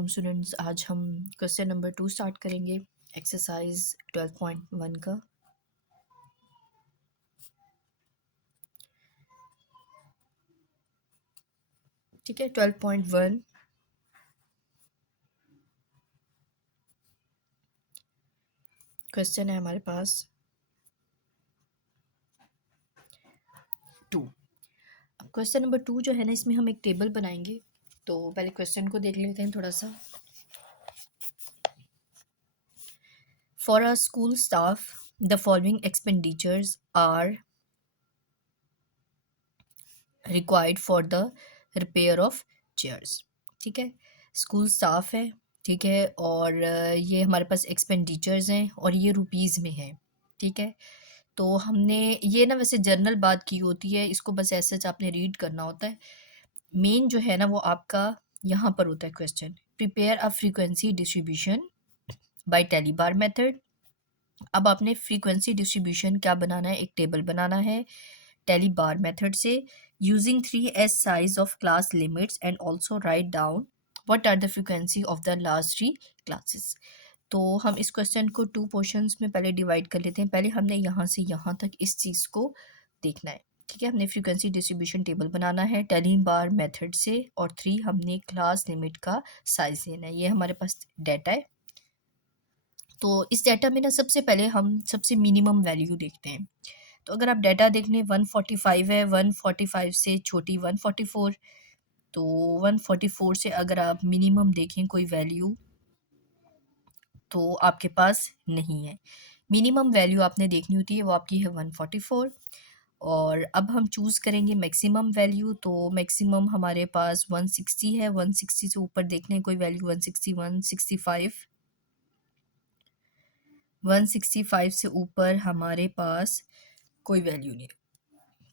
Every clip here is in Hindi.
Welcome students. आज हम क्वेश्चन नंबर 2 स्टार्ट करेंगे एक्सरसाइज 12.1 का। ठीक है, 12.1 क्वेश्चन है हमारे पास 2। अब क्वेश्चन नंबर 2 जो है ना, इसमें हम एक टेबल बनाएंगे। तो पहले क्वेश्चन को देख लेते हैं थोड़ा सा। For our school staff the following expenditures are required for the repair of chairs. ठीक है, स्कूल स्टाफ है, ठीक है, और ये हमारे पास एक्सपेंडिचर्स हैं और ये रुपीज़ में है। ठीक है, तो हमने ये ना वैसे जनरल बात की होती है, इसको बस ऐसे आपने रीड करना होता है। मेन जो है ना वो आपका यहाँ पर होता है question, prepare a frequency distribution by tally bar method. अब आपने फ्रीक्वेंसी डिस्ट्रीब्यूशन क्या बनाना है, एक टेबल बनाना है टेलीबार मेथड से, using 3s size of class limits and also write down what are the frequency of the last 3 classes। तो हम इस क्वेश्चन को 2 पोर्शंस में पहले डिवाइड कर लेते हैं। पहले हमने यहाँ से यहाँ तक इस चीज़ को देखना है। ठीक है, हमने फ्रीक्वेंसी डिस्ट्रीब्यूशन टेबल बनाना है टेलीबार मेथड से, और 3 हमने क्लास लिमिट का साइज लेना है। ये हमारे पास डाटा है। तो इस डाटा में ना सबसे पहले हम सबसे मिनिमम वैल्यू देखते हैं। तो अगर आप डाटा देख लें 145 है, 145 से छोटी 144, तो 144 से अगर आप मिनिमम देखें कोई वैल्यू तो आपके पास नहीं है। मिनिमम वैल्यू आपने देखनी होती है, वो आपकी है 144। और अब हम चूज़ करेंगे मैक्सिमम वैल्यू। तो मैक्सिमम हमारे पास 160 है, 160 से ऊपर देख लें कोई वैल्यू 160, 165, 165 से ऊपर हमारे पास कोई वैल्यू नहीं।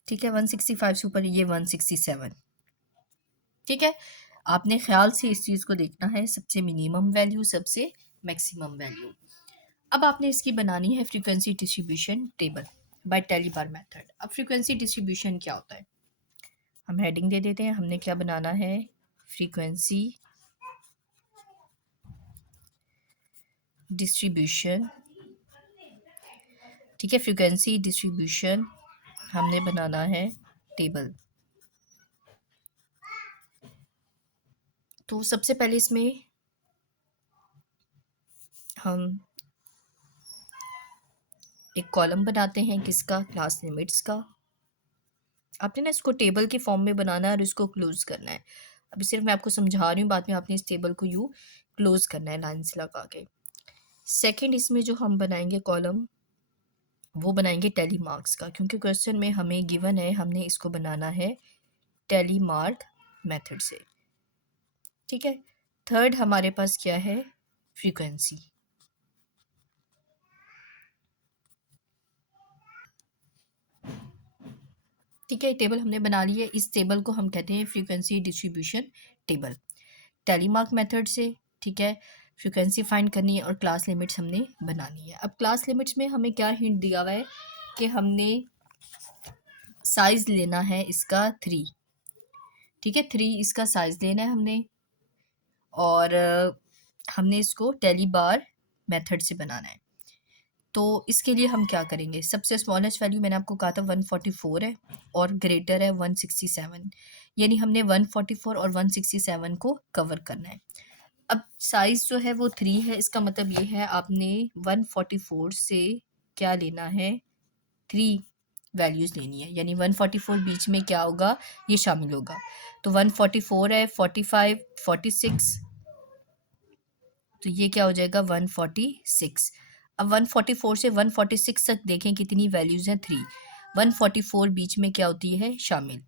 ठीक है, 165 से ऊपर ये 167। ठीक है, आपने ख्याल से इस चीज़ को देखना है, सबसे मिनिमम वैल्यू, सबसे मैक्सिमम वैल्यू। अब आपने इसकी बनानी है frequency distribution table by tally bar method. अब फ्रीक्वेंसी डिस्ट्रीब्यूशन क्या होता है, हम हेडिंग दे देते हैं। हमने क्या बनाना है, फ्रीक्वेंसी डिस्ट्रीब्यूशन। ठीक है, फ्रीक्वेंसी डिस्ट्रीब्यूशन हमने बनाना है टेबल। तो सबसे पहले इसमें हम एक कॉलम बनाते हैं, किसका, क्लास लिमिट्स का। आपने ना इसको टेबल के फॉर्म में बनाना है और इसको क्लोज करना है। अभी सिर्फ मैं आपको समझा रही हूँ, बाद में आपने इस टेबल को यूँ क्लोज करना है लाइन से लगा के। सेकंड, इसमें जो हम बनाएंगे कॉलम, वो बनाएंगे टेली मार्क्स का, क्योंकि क्वेश्चन में हमें गिवन है, हमने इसको बनाना है टेली मार्क मेथड से। ठीक है, थर्ड हमारे पास क्या है, फ्रीक्वेंसी। ठीक है, टेबल हमने बना ली है। इस टेबल को हम कहते हैं फ्रीक्वेंसी डिस्ट्रीब्यूशन टेबल टेलीमार्क मेथड से। ठीक है, फ्रीक्वेंसी फाइंड करनी है और क्लास लिमिट्स हमने बनानी है। अब क्लास लिमिट्स में हमें क्या हिंट दिया हुआ है कि हमने साइज लेना है इसका 3। ठीक है, 3 इसका साइज लेना है हमने, और हमने इसको टेलीबार मेथड से बनाना है। तो इसके लिए हम क्या करेंगे, सबसे स्मॉलेस्ट वैल्यू मैंने आपको कहा था 144 है और ग्रेटर है 167, यानी हमने 144 और 167 को कवर करना है। अब साइज़ जो है वो 3 है, इसका मतलब ये है आपने 144 से क्या लेना है, 3 वैल्यूज़ लेनी है, यानी 144 बीच में क्या होगा, ये शामिल होगा। तो 144 है, 45, 46, तो ये क्या हो जाएगा 146। अब 144 से 146 तक देखें कितनी वैल्यूज़ हैं, 3। 144 बीच में क्या होती है, शामिल।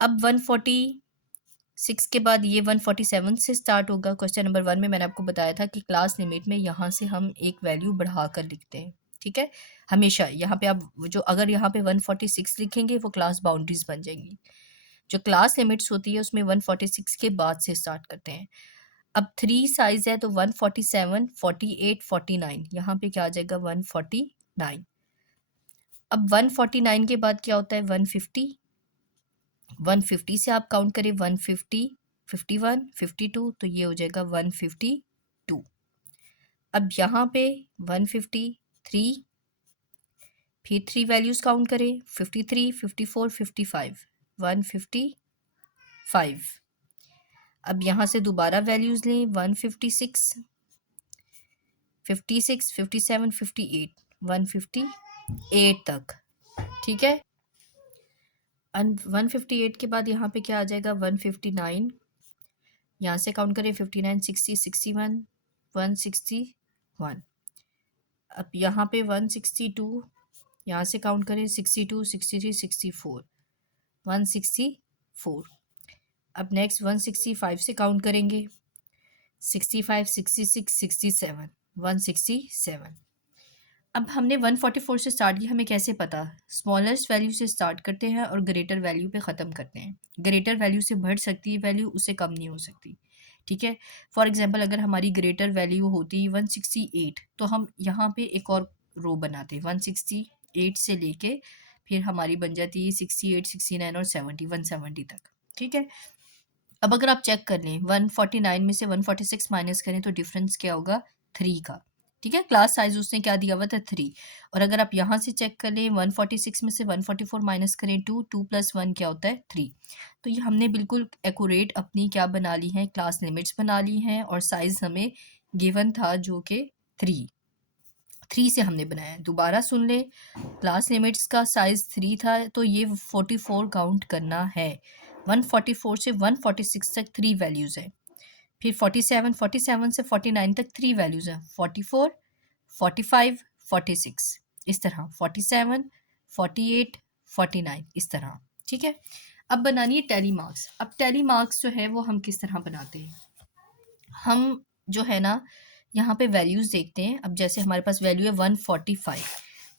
अब 146 के बाद ये 147 से स्टार्ट होगा। क्वेश्चन नंबर 1 में मैंने आपको बताया था कि क्लास लिमिट में यहाँ से हम एक वैल्यू बढ़ा कर लिखते हैं। ठीक है, हमेशा यहाँ पे आप जो अगर यहाँ पे 146 लिखेंगे वो क्लास बाउंड्रीज बन जाएंगी। जो क्लास लिमिट्स होती है उसमें 146 के बाद से स्टार्ट करते हैं। अब 3 साइज है तो 147, 48, 49, यहाँ पे क्या आ जाएगा 149। अब 149 के बाद क्या होता है 150, 150 से आप काउंट करें 150, 51, 52, तो ये हो जाएगा 152। अब यहाँ पे 153, फिर 3 वैल्यूज़ काउंट करें, 53, 54, 55, 155। अब यहाँ से दोबारा वैल्यूज़ लें, 156, 56, 57, 58, 158 तक, ठीक है। 158 के बाद यहाँ पे क्या आ जाएगा, 159, यहाँ से काउंट करें, 59, 60, 61, 161। अब यहाँ पे 162, यहाँ से काउंट करें, 62, 63, 64, 164। अब नेक्स्ट 165 से काउंट करेंगे, 65, 66, 67, 167। अब हमने 144 से स्टार्ट किया, हमें कैसे पता, स्मॉलेस्ट वैल्यू से स्टार्ट करते हैं और ग्रेटर वैल्यू पे ख़त्म करते हैं। ग्रेटर वैल्यू से बढ़ सकती है वैल्यू, उससे कम नहीं हो सकती, ठीक है। फॉर एग्जांपल अगर हमारी ग्रेटर वैल्यू होती 168, तो हम यहाँ पे एक और रो बनाते, 168 से लेके फिर हमारी बन जाती है 68, 69 और 70, 170 तक, ठीक है। अब अगर आप चेक कर लें, 149 में से 146 माइनस करें तो डिफरेंस क्या होगा, 3 का, ठीक है। क्लास साइज उसने क्या दिया हुआ था, 3। और अगर आप यहाँ से चेक कर लें, 146 में से 144 माइनस करें 2, 2 + 1 क्या होता है, 3। तो ये हमने बिल्कुल एक्यूरेट अपनी क्या बना ली हैं, क्लास लिमिट्स बना ली हैं, और साइज हमें गिवन था जो कि 3 से हमने बनाया है। दोबारा सुन ले, क्लास लिमिट्स का साइज 3 था, तो ये 44 काउंट करना है। 144 से 146 तक 3 वैल्यूज़ हैं, फिर 47, 47 से 49 तक 3 वैल्यूज़ हैं, 44, 45, 46, इस तरह 47, 48, 49, इस तरह, ठीक है। अब बनानी है टैली मार्क्स। अब टैली मार्क्स जो है वो हम किस तरह बनाते हैं, हम जो है ना यहाँ पे वैल्यूज़ देखते हैं। अब जैसे हमारे पास वैल्यू है 145,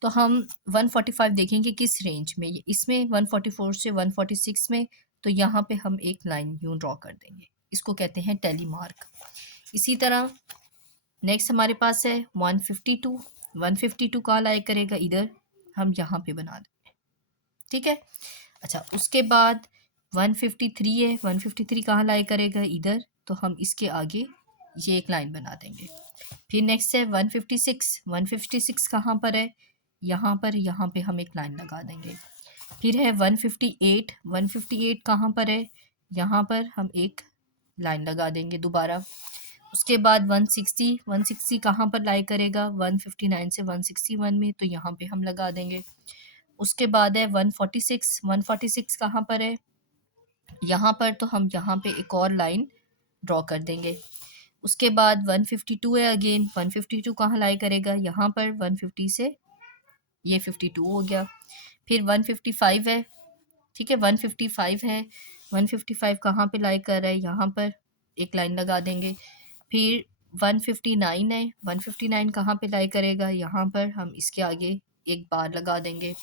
तो हम 145 देखेंगे किस रेंज में, इसमें 144 से 146 में, तो यहाँ पे हम एक लाइन यूँ ड्रॉ कर देंगे, इसको कहते हैं टैली मार्क। इसी तरह नेक्स्ट हमारे पास है 152, 152 कहाँ लाया करेगा, इधर हम यहाँ पे बना देंगे, ठीक है। अच्छा, उसके बाद 153 है, 153 कहाँ लाया करेगा, इधर, तो हम इसके आगे ये एक लाइन बना देंगे। फिर नेक्स्ट है 156, 156 कहाँ पर है, यहाँ पर, यहाँ पे हम एक लाइन लगा देंगे। फिर है 158, 158 कहाँ पर है, यहाँ पर हम एक लाइन लगा देंगे दोबारा। उसके बाद 160, 160 कहाँ पर लाई करेगा, 159 से 161 में, तो यहाँ पे हम लगा देंगे। उसके बाद है 146, 146 कहाँ पर है, यहाँ पर, तो हम यहाँ पे एक और लाइन ड्रॉ कर देंगे। उसके बाद 152 है, अगेन 152 कहाँ लाई करेगा, यहाँ पर, 150 से ये 52 हो गया। फिर 155 है, ठीक है, 155 है, 155 कहाँ पे लाई कर रहा है, यहाँ पर एक लाइन लगा देंगे। फिर 159 है, 159 कहाँ पे लाई करेगा, यहाँ पर, हम इसके आगे एक बार लगा देंगे।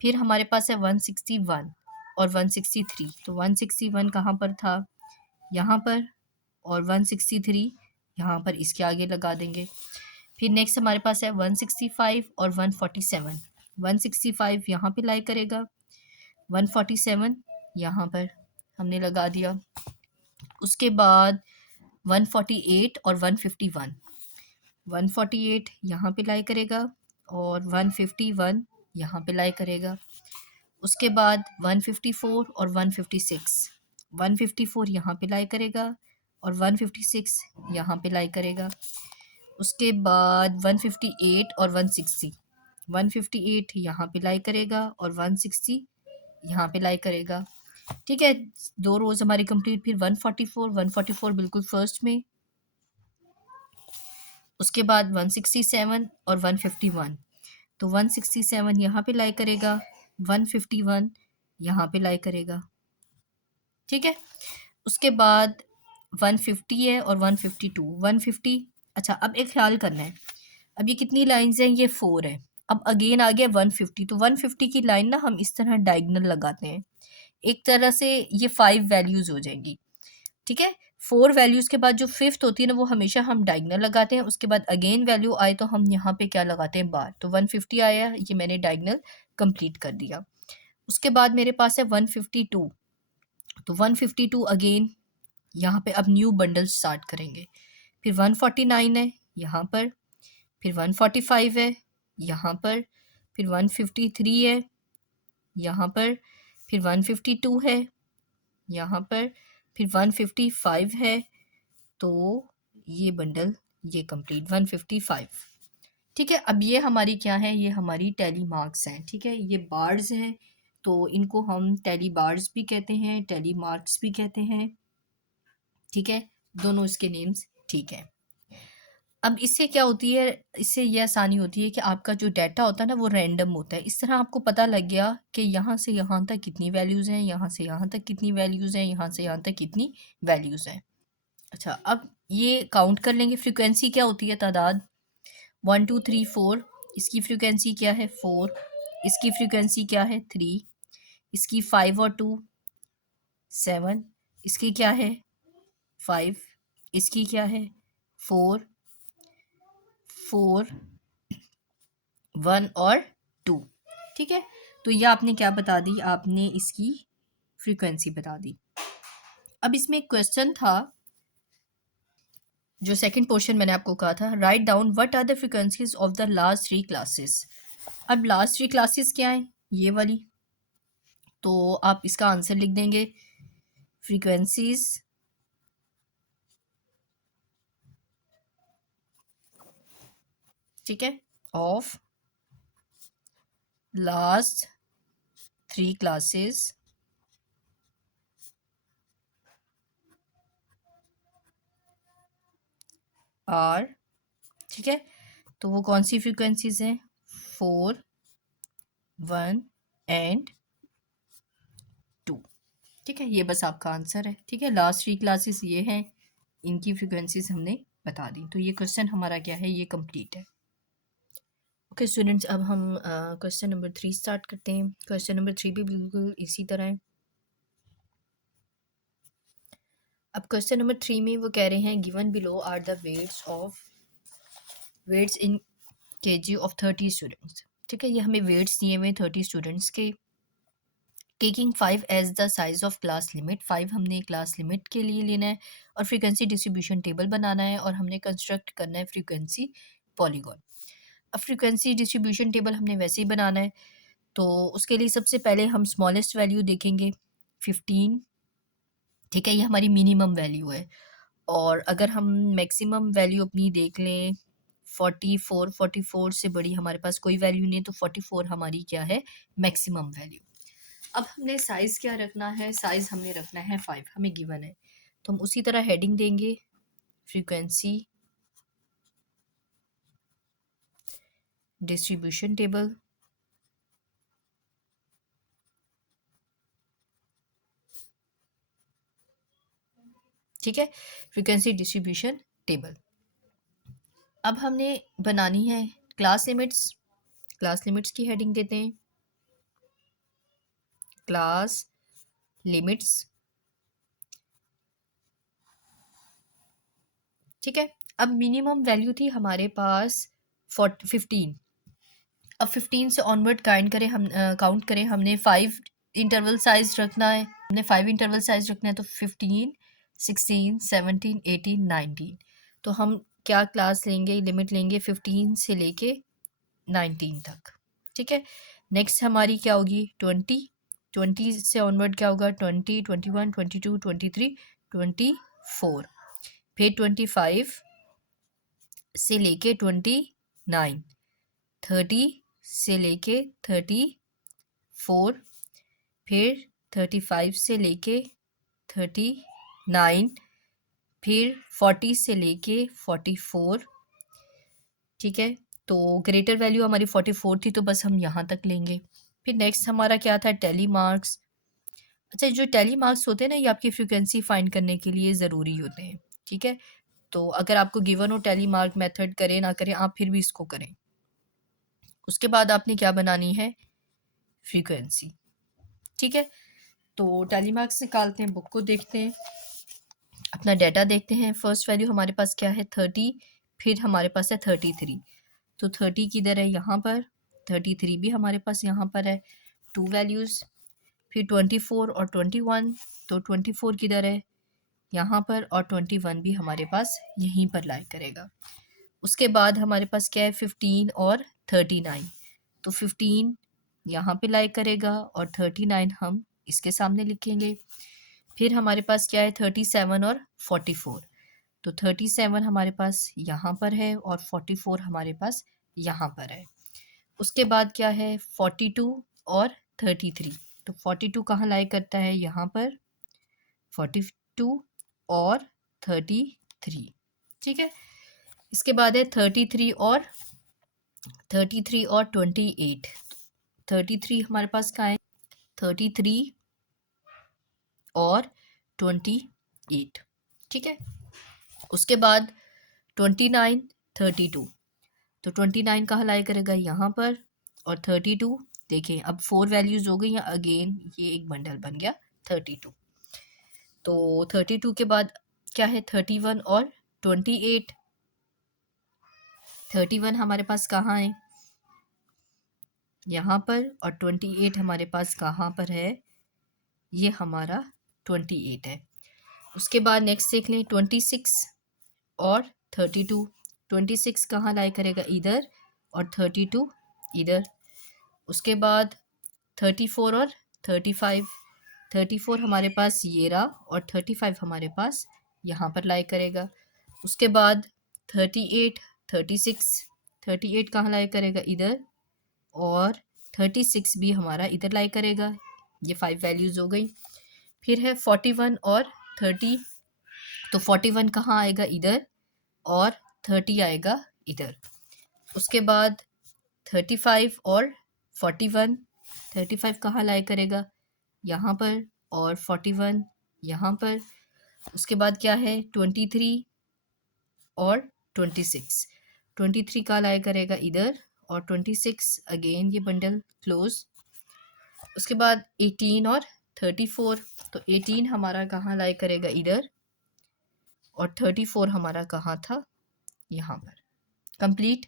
फिर हमारे पास है 161 और 163, तो 161 कहाँ पर था, यहाँ पर, और 163 यहाँ पर इसके आगे लगा देंगे। फिर नेक्स्ट हमारे पास है 165 और 147, 165 यहाँ पे लाई करेगा, 147 यहाँ पर हमने लगा दिया। उसके बाद 148 और 151, 148 यहाँ पे लाई करेगा और 151 यहाँ पे लाई करेगा। उसके बाद 154 और 156, 154 यहाँ पे लाई करेगा और 156 यहाँ पे लाई करेगा। उसके बाद 158 और 160, 158 यहाँ पे लाई करेगा और 160 यहाँ पे लाई करेगा, ठीक है। 2 रोज हमारी कंप्लीट। फिर 144, 144 बिल्कुल फर्स्ट में। उसके बाद 167 और 151, तो 167 यहाँ पे लाई करेगा, 151 यहाँ पे लाई करेगा, ठीक है। उसके बाद 150 है और 152, 150। अच्छा, अब एक ख्याल करना है, अब ये कितनी लाइंस हैं, ये 4 है। अब अगेन आ गया 150, तो 150 की लाइन ना हम इस तरह डायगोनल लगाते हैं, एक तरह से ये 5 वैल्यूज़ हो जाएंगी, ठीक है। 4 वैल्यूज़ के बाद जो फिफ्थ होती है ना, वो हमेशा हम डायगोनल लगाते हैं। उसके बाद अगेन वैल्यू आए तो हम यहाँ पे क्या लगाते हैं, बार। तो 150 आया, ये मैंने डायगोनल कंप्लीट कर दिया। उसके बाद मेरे पास है 152, तो 152 अगेन यहाँ पे अब न्यू बंडल स्टार्ट करेंगे। फिर 149 है यहाँ पर, फिर 145 है यहाँ पर, फिर 153 है यहाँ पर, फिर 152 है यहाँ पर, फिर 155 है। तो ये बंडल ये कंप्लीट 155। ठीक है, अब ये हमारी क्या है, ये हमारी टैली मार्क्स हैं। ठीक है, ये बार्स हैं, तो इनको हम टैली बार्स भी कहते हैं, टैली मार्क्स भी कहते हैं। ठीक है, दोनों इसके नेम्स ठीक है। अब इससे क्या होती है, इससे ये आसानी होती है कि आपका जो डाटा होता है ना वो रैंडम होता है। इस तरह आपको पता लग गया कि यहाँ से यहाँ तक कितनी वैल्यूज़ हैं, यहाँ से यहाँ तक कितनी वैल्यूज़ हैं, यहाँ से यहाँ तक कितनी वैल्यूज़ हैं। अच्छा, अब ये काउंट कर लेंगे। फ्रीक्वेंसी क्या होती है, तादाद 1 2 3 4। इसकी फ्रीक्वेंसी क्या है 4, इसकी फ्रीक्वेंसी क्या है 3, इसकी 5 और 2 7, इसकी क्या है 5, इसकी क्या है 4 4 1 और 2। ठीक है, तो ये आपने क्या बता दी, आपने इसकी फ्रीक्वेंसी बता दी। अब इसमें एक क्वेश्चन था, जो सेकंड पोर्शन मैंने आपको कहा था, write down what are the frequencies of the last 3 classes. अब लास्ट 3 क्लासेस क्या हैं, ये वाली, तो आप इसका आंसर लिख देंगे फ्रीक्वेंसीज ठीक है ऑफ लास्ट 3 क्लासेस आर। ठीक है, तो वो कौन सी फ्रीक्वेंसीज हैं, 4 1 एंड 2। ठीक है, ये बस आपका आंसर है। ठीक है, लास्ट 3 क्लासेस ये हैं, इनकी फ्रीक्वेंसीज हमने बता दी। तो ये क्वेश्चन हमारा क्या है, ये कंप्लीट है। ओके स्टूडेंट्स, अब हम क्वेश्चन नंबर 3 स्टार्ट करते हैं। क्वेश्चन नंबर 3 भी बिल्कुल इसी तरह है। अब क्वेश्चन नंबर 3 में वो कह रहे हैं, given below are the weights in KG of 30 students. ठीक है, ये हमें वेट्स दिए हुए 30 स्टूडेंट्स के। Taking 5 as the size of class limit, 5 हमने क्लास लिमिट के लिए लेना है, और फ्रीक्वेंसी डिस्ट्रीब्यूशन टेबल बनाना है, और हमने कंस्ट्रक्ट करना है फ्रीक्वेंसी पॉलीगॉन। अब फ्रीक्वेंसी डिस्ट्रीब्यूशन टेबल हमने वैसे ही बनाना है, तो उसके लिए सबसे पहले हम स्मॉलेस्ट वैल्यू देखेंगे 15। ठीक है, ये हमारी मिनिमम वैल्यू है, और अगर हम मैक्सिमम वैल्यू अपनी देख लें 44 से बड़ी हमारे पास कोई वैल्यू नहीं, तो 44 हमारी क्या है, मैक्सिमम वैल्यू। अब हमने साइज़ क्या रखना है, साइज़ हमने रखना है 5, हमें गिवन है, तो हम उसी तरह हेडिंग देंगे फ्रीक्वेंसी डिस्ट्रीब्यूशन टेबल। ठीक है, फ्रीक्वेंसी डिस्ट्रीब्यूशन टेबल। अब हमने बनानी है क्लास लिमिट्स। क्लास लिमिट्स की हेडिंग देते हैं क्लास लिमिट्स। ठीक है, अब मिनिमम वैल्यू थी हमारे पास 15। अब 15 से ऑनवर्ड काउंट करें, हमने 5 इंटरवल साइज रखना है, हमने 5 इंटरवल साइज रखना है, तो 15 16 17 18 19। तो हम क्या क्लास लेंगे, लिमिट लेंगे 15 से लेके 19 तक। ठीक है, नेक्स्ट हमारी क्या होगी 20 से ऑनवर्ड क्या होगा 20 21 22 23 24, फिर 25 से लेके 29, 30 से लेके 34, फिर 35 से लेके 39, फिर 40 से लेके 44। ठीक है, तो ग्रेटर वैल्यू हमारी 44 थी, तो बस हम यहाँ तक लेंगे। फिर नेक्स्ट हमारा क्या था, टैली मार्क्स। अच्छा, जो टैली मार्क्स होते हैं ना, ये आपकी फ्रीक्वेंसी फाइंड करने के लिए ज़रूरी होते हैं। ठीक है, तो अगर आपको गिवन हो टैली मार्क मेथड करें ना करें, आप फिर भी इसको करें। उसके बाद आपने क्या बनानी है, फ्रीक्वेंसी। ठीक है, तो टैली मार्क्स निकालते हैं, बुक को देखते हैं, अपना डाटा देखते हैं। फर्स्ट वैल्यू हमारे पास क्या है 30, फिर हमारे पास है 33। तो 30 किधर है, यहाँ पर, 33 भी हमारे पास यहाँ पर है, 2 वैल्यूज़। फिर 24 और 21, तो 24 किधर है, यहाँ पर और 21 भी हमारे पास यहीं पर लाई करेगा। उसके बाद हमारे पास क्या है 15 और 39, तो 15 यहाँ पे लाई करेगा और 39 हम इसके सामने लिखेंगे। फिर हमारे पास क्या है 37 और 44, तो 37 हमारे पास यहाँ पर है और 44 हमारे पास यहाँ पर है। उसके बाद क्या है 42 और 33, तो 42 कहाँ लाई करता है यहाँ पर 42 और 33, ठीक है। इसके बाद है 33 और 28, 33 हमारे पास कहाँ है 33 और 28, ठीक है। उसके बाद 29 32, तो 29 कहाँ लाई करेगा यहाँ पर और 32, देखें अब 4 वैल्यूज़ हो गई हैं, अगेन ये एक बंडल बन गया 32। तो 32 के बाद क्या है 31 और 28, 31 हमारे पास कहाँ है यहाँ पर और 28 हमारे पास कहाँ पर है, ये हमारा 28 है। उसके बाद नेक्स्ट देख लें 26 और 32, 26 कहाँ लाई करेगा इधर और 32 इधर। उसके बाद 34 और 35, 34 हमारे पास ये रहा और 35 हमारे पास यहाँ पर लाई करेगा। उसके बाद 38 36, 38 कहाँ लाई करेगा इधर और 36 भी हमारा इधर लाई करेगा। ये 5 वैल्यूज़ हो गई। फिर है 41 और 30, तो 41 कहाँ आएगा इधर और 30 आएगा इधर। उसके बाद 35 और 41, 35 कहाँ लाई करेगा यहाँ पर और 41 यहाँ पर। उसके बाद क्या है 23 और 26, 23 कहाँ लाई करेगा इधर और 26 अगेन ये बंडल क्लोज। उसके बाद 18 और 34, तो 18 हमारा कहाँ लाई करेगा इधर और 34 हमारा कहाँ था यहाँ पर। कंप्लीट।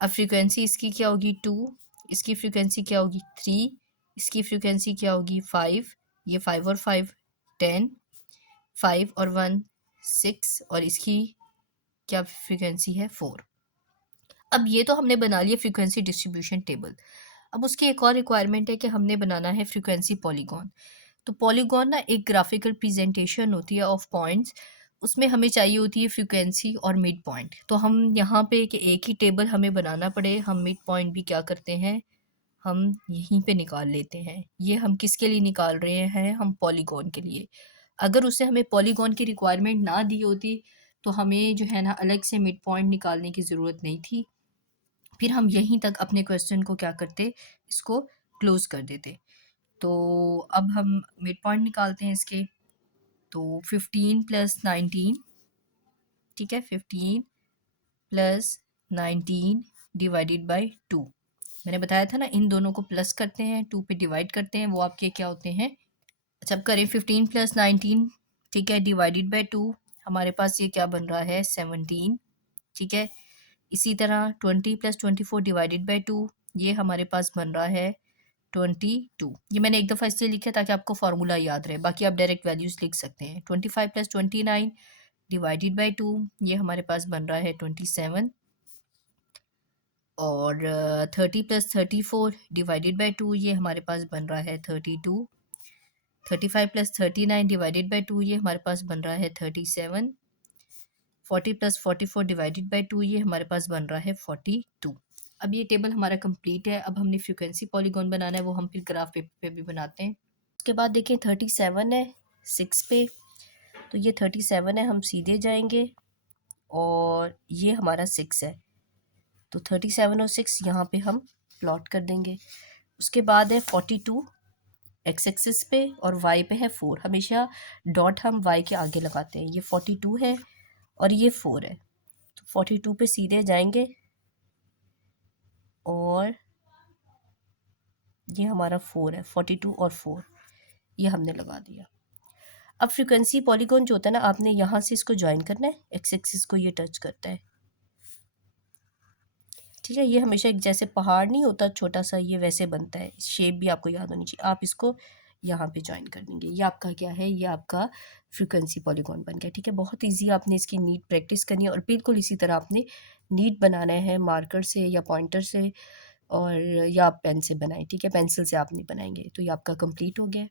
अब फ्रीक्वेंसी इसकी क्या होगी 2, इसकी फ्रीक्वेंसी क्या होगी 3, इसकी फ्रीक्वेंसी क्या होगी 5, ये 5 और 5 10, 5 और 1 6 और इसकी क्या फ्रीक्वेंसी है 4। अब ये तो हमने बना लिया फ्रीक्वेंसी डिस्ट्रीब्यूशन टेबल। अब उसकी एक और रिक्वायरमेंट है कि हमने बनाना है फ्रीक्वेंसी पॉलीगॉन। तो पॉलीगॉन ना एक ग्राफिकल प्रेजेंटेशन होती है ऑफ पॉइंट्स, उसमें हमें चाहिए होती है फ्रीक्वेंसी और मिड पॉइंट। तो हम यहाँ पे कि एक ही टेबल हमें बनाना पड़े, हम मिड पॉइंट भी क्या करते हैं हम यहीं पे निकाल लेते हैं। ये हम किसके लिए निकाल रहे हैं, हम पॉलीगॉन के लिए। अगर उससे हमें पॉलीगॉन की रिक्वायरमेंट ना दी होती तो हमें जो है ना अलग से मिड पॉइंट निकालने की ज़रूरत नहीं थी, फिर हम यहीं तक अपने क्वेश्चन को क्या करते, इसको क्लोज कर देते। तो अब हम मिड पॉइंट निकालते हैं इसके। तो 15 प्लस 19, ठीक है 15 प्लस 19 डिवाइडेड बाय 2। मैंने बताया था ना इन दोनों को प्लस करते हैं 2 पे डिवाइड करते हैं, वो आपके क्या होते हैं। अच्छा अब करें 15 प्लस 19, ठीक है डिवाइडेड बाय 2, हमारे पास ये क्या बन रहा है 17, ठीक है। इसी तरह 20 प्लस 24 डिवाइडेड बाई 2, ये हमारे पास बन रहा है 22। ये मैंने एक दफ़ा इसलिए लिखा ताकि आपको फार्मूला याद रहे, बाकी आप डायरेक्ट वैल्यूज़ लिख सकते हैं। 25 प्लस 29 डिवाइडेड बाई 2, ये हमारे पास बन रहा है 27। और 30 प्लस 34 डिवाइडेड बाई 2, ये हमारे पास बन रहा है 32। 35 प्लस 39 डिवाइडेड बाई 2, ये हमारे पास बन रहा है 37। 40 प्लस 44 डिवाइडेड बाई 2, ये हमारे पास बन रहा है 42। अब ये टेबल हमारा कंप्लीट है। अब हमने फ्रीक्वेंसी पॉलीगॉन बनाना है, वो हम फिर ग्राफ पेपर पे भी बनाते हैं। उसके बाद देखें 37 है 6 पे, तो ये 37 है, हम सीधे जाएंगे और ये हमारा 6 है, तो 37 और 6 यहाँ पे हम प्लॉट कर देंगे। उसके बाद है 42 एक्स एक्सिस पे और वाई पे है 4, हमेशा डॉट हम वाई के आगे लगाते हैं। ये 42 है और ये 4 है, तो 42 पे सीधे जाएंगे और ये हमारा 4 है, 42 और 4 ये हमने लगा दिया। अब फ्रीक्वेंसी पॉलीगॉन जो होता है ना, आपने यहाँ से इसको ज्वाइन करना है, एक्स एक्सिस को ये टच करता है, ठीक है। ये हमेशा एक जैसे पहाड़ नहीं होता छोटा सा, ये वैसे बनता है, शेप भी आपको याद होनी चाहिए। आप इसको यहाँ पे ज्वाइन कर देंगे। ये आपका क्या है, ये आपका फ्रीक्वेंसी पॉलीगॉन बन गया। ठीक है, बहुत ईजी, आपने इसकी नीट प्रैक्टिस करनी है और बिल्कुल इसी तरह आपने नीट बनाना है मार्कर से या पॉइंटर से, और या आप पेन से बनाएं। ठीक है, पेंसिल से आप नहीं बनाएंगे। तो ये आपका कंप्लीट हो गया है।